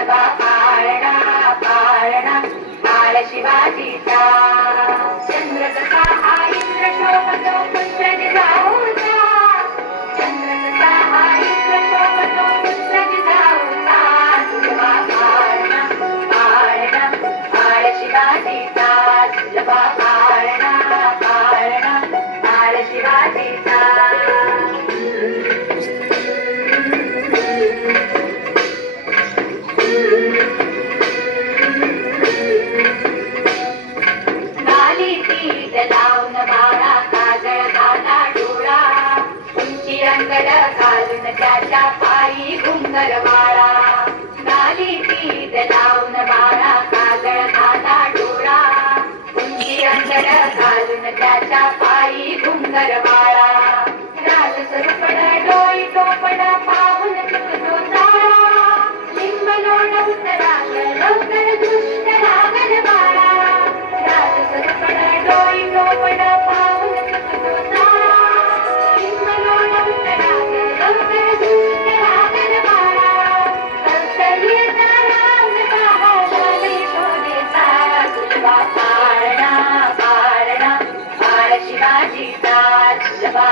सुलभा पाळणा पाळणा बाळ शिवाजीचा. चंद्र कसा हा इंद्र शोभतो पुत्र जिजाऊचा. चंद्र कसा हा इंद्र शोभतो पुत्र जिजाऊचा. सुलभा पाळणा पाळणा बाळ शिवाजीचा. सुलभा पाळणा पाळणा बाळ शिवाजीचा. लावून बाळा काजळ घाला डोळा. उंची अंगड घालून त्याच्या पायी घुंगर वाळा. गाली तीज लावून बाळा काजळ घाला डोळा. उंची अंगड घालून त्याच्या पायी घुंगर वाळा. राज सरुपड डोई टोपड पाहून चुकतो चाळा. लिंब लोण उतराग लवकर दुष्ट लागल बाळा. राज सरुपड डोई टोपड पाहून चुकतो चाळा. लिंब लोण उतराग लवकर दुष्ट लागल बाळा. कौसल्यचा राम पाहला शोधेचा. सुलभा पाळणा पाळणा बाळ शिवाजीचा. सुलभा